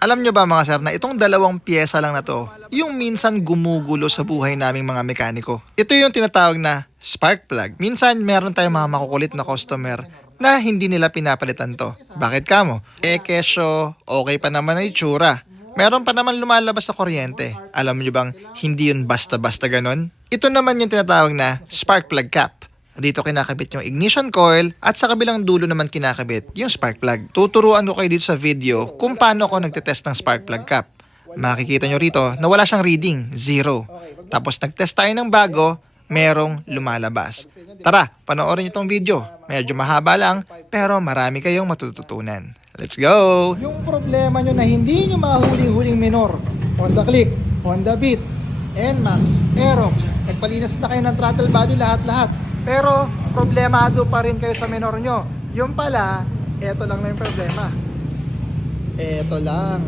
Alam nyo ba mga sir na itong dalawang pyesa lang na to, yung minsan gumugulo sa buhay naming mga mekaniko. Ito yung tinatawag na spark plug. Minsan meron tayong mga makukulit na customer na hindi nila pinapalitan to. Bakit kamo? Eh kesyo, okay pa naman ang itsura. Meron pa naman lumalabas sa kuryente. Alam nyo bang hindi yun basta-basta ganon? Ito naman yung tinatawag na spark plug cap. Dito kinakabit yung ignition coil at sa kabilang dulo naman kinakabit yung spark plug. Tuturuan ko kayo dito sa video kung paano ko nagtetest ng spark plug cap. Makikita nyo rito na wala siyang reading, zero. Tapos nagtest tayo ng bago, merong lumalabas. Tara, panoorin nyo itong video. Medyo mahaba lang, pero marami kayong matututunan. Let's go! Yung problema nyo na hindi nyo mahuling-huling minor, Honda Click, Honda Beat, NMAX, Aerox, nagpalinas na kayo ng throttle body lahat-lahat. Pero problemado pa rin kayo sa minor nyo. Yung pala, eto lang na yung problema. Eto lang.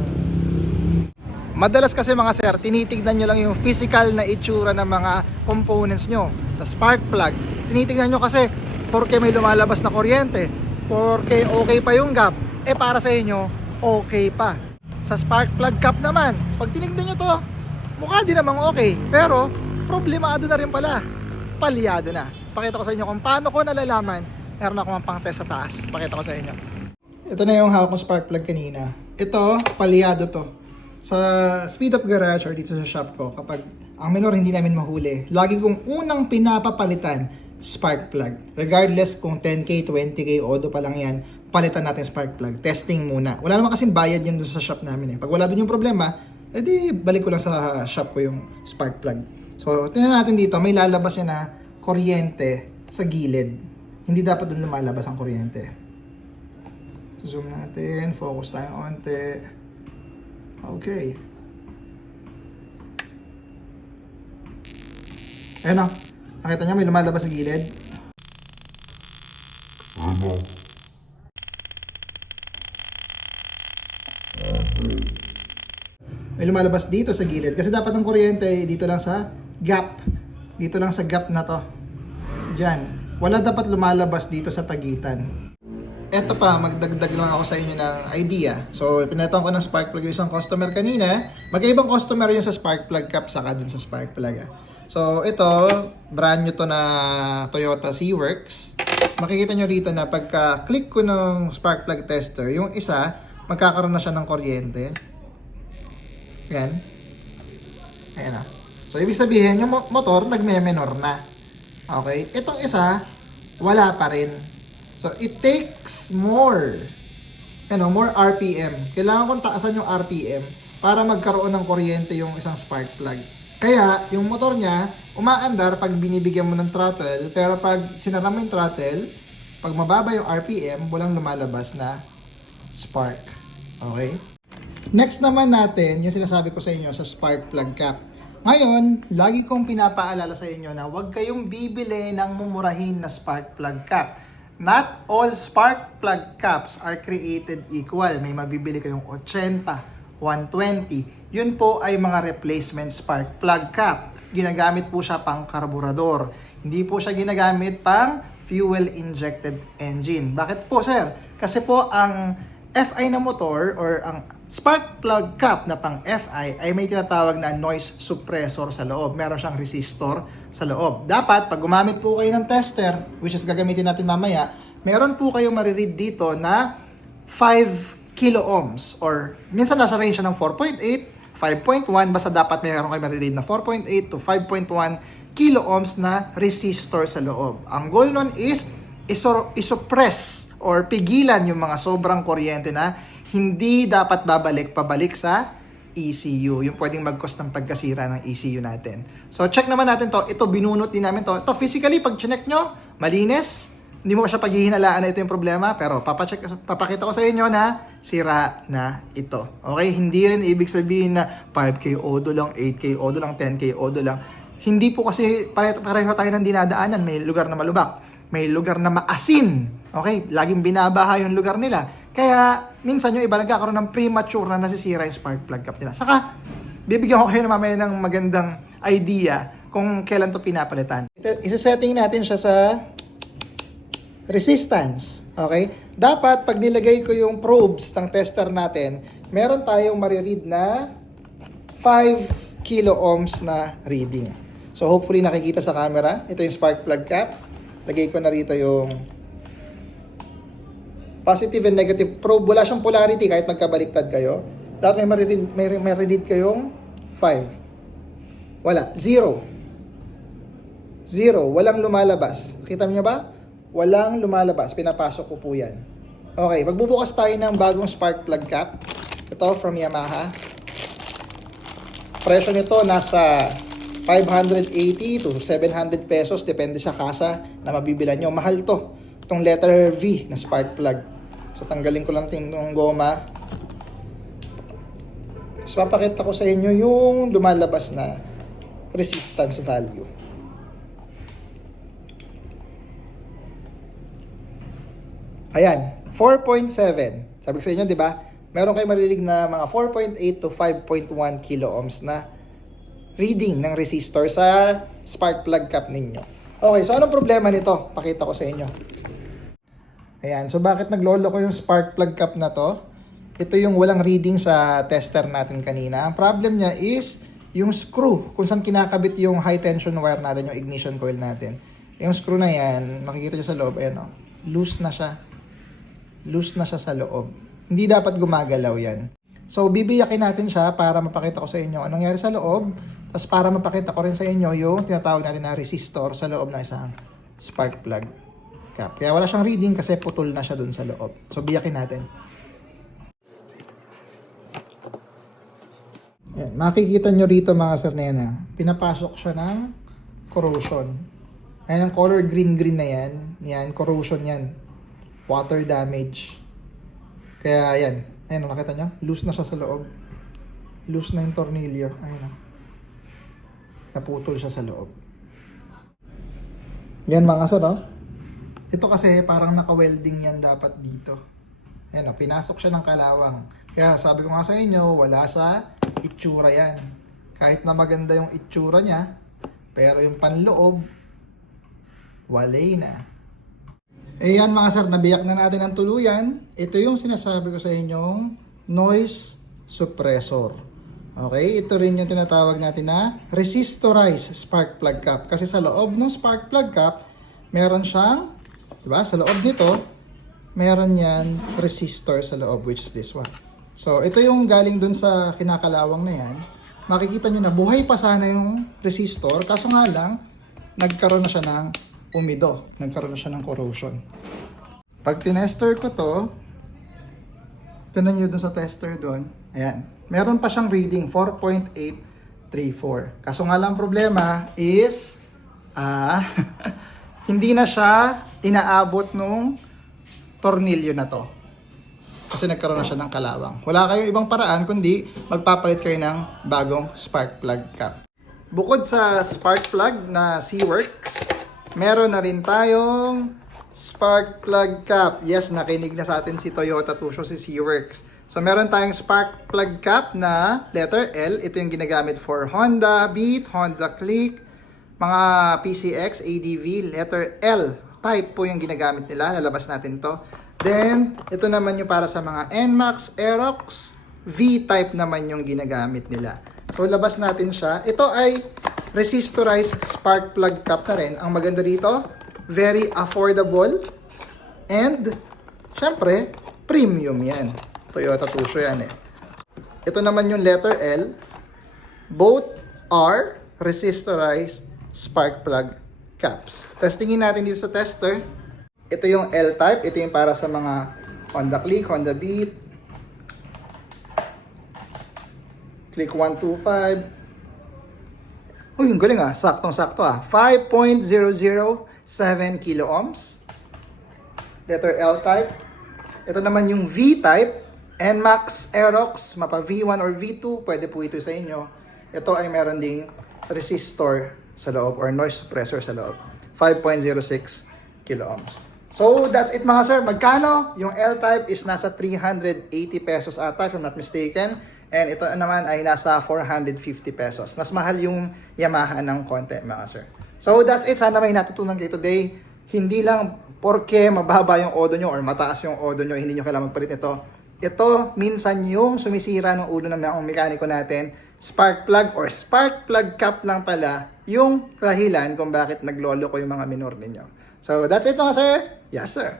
Madalas kasi mga sir, tinitignan nyo lang yung physical na itsura ng mga components nyo. Sa spark plug, tinitignan nyo kasi porque may lumalabas na kuryente, porque okay pa yung gap, eh para sa inyo, okay pa. Sa spark plug cap naman, pag tinignan nyo to, mukha din namang okay, pero problemado na rin pala. Palyado na. Pakita ko sa inyo kung paano ko nalalaman, meron akong pang test sa taas. Pakita ko sa inyo. Ito na yung hawak kong spark plug kanina. Ito, palyado to. Sa speed up garage or dito sa shop ko, kapag ang minor hindi namin mahuli, lagi kong unang pinapapalitan, spark plug. Regardless kung 10k, 20k, odo pa lang yan, palitan natin spark plug. Testing muna. Wala naman kasing bayad yan doon sa shop namin eh. Pag wala doon yung problema, edi balik ko lang sa shop ko yung spark plug. So, tingnan natin dito, may lalabas yan na kuryente sa gilid. Hindi dapat doon lumalabas ang kuryente. So, zoom natin, focus tayo onte. Okay. Ayun na. Nakita niyo may lumalabas sa gilid? May lumalabas dito sa gilid. Kasi dapat ang kuryente dito lang sa gap. Dito lang sa gap na to. Diyan. Wala dapat lumalabas dito sa pagitan. Eto pa, magdagdag lang ako sa inyo ng idea. So, pinatong ko ng spark plug yung isang customer kanina. Magkaibang customer yung sa spark plug cap saka dun sa spark plug. ah. So, ito, brand new to na Toyota C-Works. Makikita nyo rito na pagka-click ko ng spark plug tester, yung isa, magkakaroon na siya ng kuryente. Yan. Ayan ah. So, ibig sabihin, yung mo- motor, nagme-menor na. Okay? Itong isa, wala pa rin. So, it takes more. Ano, more RPM. Kailangan kong taasan yung RPM para magkaroon ng kuryente yung isang spark plug. Kaya, yung motor niya, umaandar pag binibigyan mo ng throttle, pero pag sinara mo yung throttle, pag mababa yung RPM, walang lumalabas na spark. Okay? Next naman natin, yung sinasabi ko sa inyo sa spark plug cap. Ngayon, lagi kong pinapaalala sa inyo na huwag kayong bibili ng mumurahin na spark plug cap. Not all spark plug caps are created equal. May mabibili kayong 80, 120. Yun po ay mga replacement spark plug cap. Ginagamit po siya pang karburador. Hindi po siya ginagamit pang fuel injected engine. Bakit po sir? Kasi po ang FI na motor or ang spark plug cap na pang FI ay may tinatawag na noise suppressor sa loob. Meron siyang resistor sa loob. Dapat pag gumamit po kayo ng tester, which is gagamitin natin mamaya, meron po kayo mariread dito na 5 kilo ohms or minsan nasa range siya ng 4.8, 5.1, basta dapat meron kayo mariread na 4.8 to 5.1 kilo ohms na resistor sa loob. Ang goal nun is isuppress or pigilan yung mga sobrang kuryente na hindi dapat babalik pabalik sa ECU. Yung pwedeng mag-cause ng pagkasira ng ECU natin. So, check naman natin to. Ito, binunot din namin to. Ito, physically, pag check nyo, malinis. Hindi mo siya paghihinalaan na ito yung problema. Pero, papacheck, papakita ko sa inyo na sira na ito. Okay? Hindi rin ibig sabihin na 5K odo lang, 8K odo lang, 10K odo lang. Hindi po kasi pareho, pareho tayo ng dinadaanan. May lugar na malubak. May lugar na maasin. Okay? Laging binabaha yung lugar nila. Kaya, minsan yung iba nagkakaroon ng premature na nasisira yung spark plug cap nila. Saka, bibigyan ko kayo na mamaya ng magandang idea kung kailan to pinapalitan. Ito- Isa-setting natin siya sa resistance. Okay? Dapat, pag nilagay ko yung probes ng tester natin, meron tayong mariread na 5 kilo ohms na reading. So hopefully nakikita sa camera. Ito yung spark plug cap. Lagay ko na rito yung positive and negative probe. Wala siyang polarity kahit magkabaliktad kayo. Dapat may mariread, may, may read kayong 5. Wala. Zero. Zero. Walang lumalabas. Kita niyo ba? Walang lumalabas. Pinapasok ko po yan. Okay, magbubukas tayo ng bagong spark plug cap. Ito from Yamaha. Presyo nito nasa 580 to 700 pesos depende sa kasa na mabibilan nyo. Mahal to. Itong letter V na spark plug. So tanggalin ko lang itong goma. Tapos papakita ko sa inyo yung lumalabas na resistance value. Ayan, 4.7. Sabi ko sa inyo, di ba? Meron kayo marinig na mga 4.8 to 5.1 kilo ohms na reading ng resistor sa spark plug cap ninyo. Okay, so anong problema nito? Pakita ko sa inyo. Ayan, so bakit naglolo ko yung spark plug cap na to? Ito yung walang reading sa tester natin kanina. Ang problem niya is yung screw, kung saan kinakabit yung high tension wire natin, yung ignition coil natin. Yung screw na yan, makikita nyo sa loob, ayan o, loose na siya. Loose na siya sa loob. Hindi dapat gumagalaw yan. So, bibiyakin natin siya para mapakita ko sa inyo anong nangyari sa loob. Tapos para mapakita ko rin sa inyo yung tinatawag natin na resistor sa loob ng isang spark plug cap. Kaya wala siyang reading kasi putol na siya dun sa loob. So, biyakin natin. Yan. Makikita nyo rito mga sir na yan. Ha? Pinapasok siya ng corrosion. Ayan ang color green-green na yan. Yan, corrosion yan. Water damage. Kaya yan. Ayan, oh, nakita nyo? Loose na siya sa loob. Loose na yung tornilyo. Ayan o. Naputol siya sa loob. Yan mga sir, oh. Ito kasi parang naka-welding yan dapat dito. Ayan o, pinasok siya ng kalawang. Kaya sabi ko nga sa inyo, wala sa itsura yan. Kahit na maganda yung itsura niya, pero yung panloob, walay na. Eh yan mga sir, nabiyak na natin ang tuluyan. Ito yung sinasabi ko sa inyong noise suppressor. Okay, ito rin yung tinatawag natin na resistorized spark plug cap. Kasi sa loob ng spark plug cap, meron siyang, di ba, sa loob nito, meron yan resistor sa loob, which is this one. So, ito yung galing dun sa kinakalawang na yan. Makikita nyo na buhay pa sana yung resistor, kaso nga lang, nagkaroon na siya ng umido. Nagkaroon na siya ng corrosion. Pag tinester ko to, tinan nyo dun sa tester dun, ayan, meron pa siyang reading 4.834. Kaso nga lang problema is, ah, hindi na siya inaabot nung tornilyo na to. Kasi nagkaroon na siya ng kalawang. Wala kayong ibang paraan kundi magpapalit kayo ng bagong spark plug cap. Bukod sa spark plug na C-Works, meron na rin tayong spark plug cap. Yes, nakinig na sa atin si Toyota Tusho, si C-Works. So meron tayong spark plug cap na letter L. Ito yung ginagamit for Honda Beat, Honda Click, mga PCX, ADV, letter L. Type po yung ginagamit nila. Lalabas natin to. Then, ito naman yung para sa mga NMAX, Aerox, V-type naman yung ginagamit nila. So, labas natin siya. Ito ay resistorized spark plug cap na rin. Ang maganda dito, very affordable. And, syempre, premium yan. Toyota Tusho yan eh. Ito naman yung letter L. Both are resistorized spark plug caps. Testingin natin dito sa tester. Ito yung L-type. Ito yung para sa mga Honda Click, Honda Beat. Click 125. Uy, yung galing ah. Saktong-sakto ah. 5.007 kilo ohms. Letter L-type. Ito naman yung V-type. NMAX Aerox, mapa V1 or V2, pwede po ito sa inyo. Ito ay meron ding resistor sa loob or noise suppressor sa loob. 5.06 kilo ohms. So, that's it mga sir. Magkano? Yung L-type is nasa 380 pesos ata, if I'm not mistaken. And ito naman ay nasa 450 pesos. Mas mahal yung Yamaha ng konti mga sir. So, that's it. Sana may natutunan kayo today. Hindi lang porke mababa yung odo nyo or mataas yung odo nyo, hindi nyo kailangan magpalit nito. ito minsan yung sumisira ng ulo ng mga mekaniko natin, spark plug or spark plug cap lang pala yung rahilan kung bakit naglolo ko yung mga minor ninyo. So that's it mga sir. Yes sir.